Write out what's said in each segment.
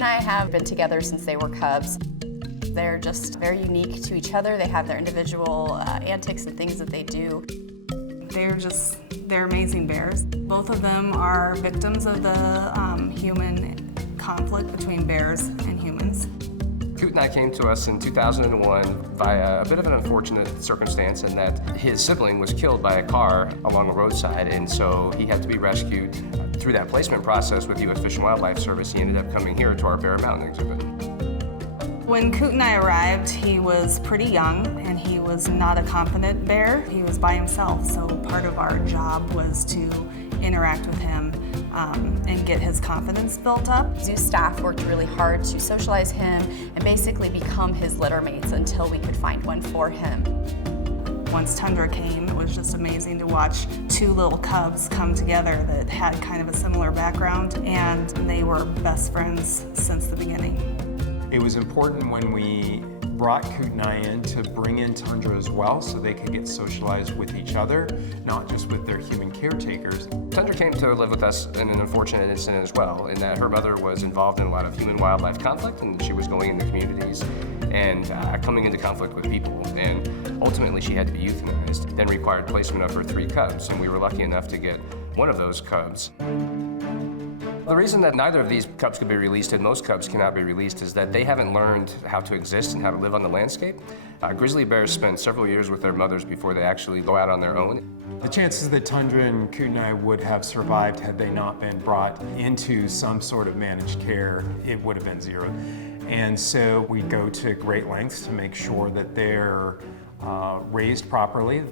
Kootenai have been together since they were cubs. They're just very unique to each other. They have their individual antics and things that they do. They're amazing bears. Both of them are victims of the human conflict between bears and humans. Kootenai came to us in 2001 via a bit of an unfortunate circumstance in that his sibling was killed by a car along a roadside, and so he had to be rescued. Through that placement process with U.S. Fish and Wildlife Service, he ended up coming here to our Bear Mountain exhibit. When Kootenai arrived, he was pretty young and he was not a confident bear. He was by himself, so part of our job was to interact with him and get his confidence built up. Zoo staff worked really hard to socialize him and basically become his litter mates until we could find one for him. Once Tundra came, it was just amazing to watch two little cubs come together that had kind of a similar background, and they were best friends since the beginning. It was important when we brought Kootenai in to bring in Tundra as well so they could get socialized with each other, not just with their human caretakers. Tundra came to live with us in an unfortunate incident as well, in that her mother was involved in a lot of human-wildlife conflict, and she was going into communities and coming into conflict with people, and ultimately she had to be euthanized, then required placement of her 3 cubs, and we were lucky enough to get one of those cubs. The reason that neither of these cubs could be released and most cubs cannot be released is that they haven't learned how to exist and how to live on the landscape. Grizzly bears spend several years with their mothers before they actually go out on their own. The chances that Tundra and Kootenai would have survived had they not been brought into some sort of managed care, it would have been 0. And so we go to great lengths to make sure that they're raised properly.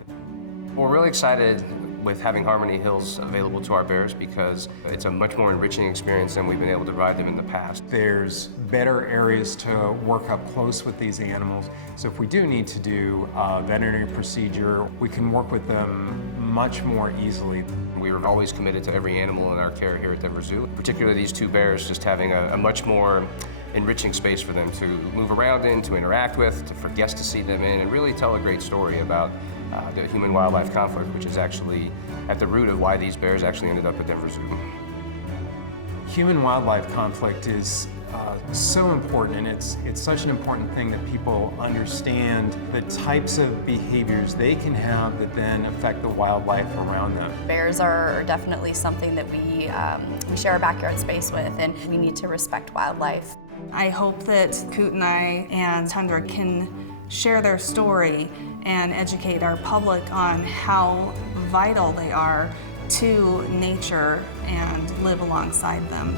We're really excited with having Harmony Hills available to our bears because it's a much more enriching experience than we've been able to provide them in the past. There's better areas to work up close with these animals. So if we do need to do a veterinary procedure, we can work with them much more easily. We were always committed to every animal in our care here at Denver Zoo, particularly these 2 bears, just having a much more enriching space for them to move around in, to interact with, for guests to see them in, and really tell a great story about the human-wildlife conflict, which is actually at the root of why these bears actually ended up at Denver Zoo. Human-wildlife conflict is so important, and it's such an important thing that people understand the types of behaviors they can have that then affect the wildlife around them. Bears are definitely something that we share our backyard space with, and we need to respect wildlife. I hope that Kootenai and Tundra can share their story and educate our public on how vital they are to nature and live alongside them.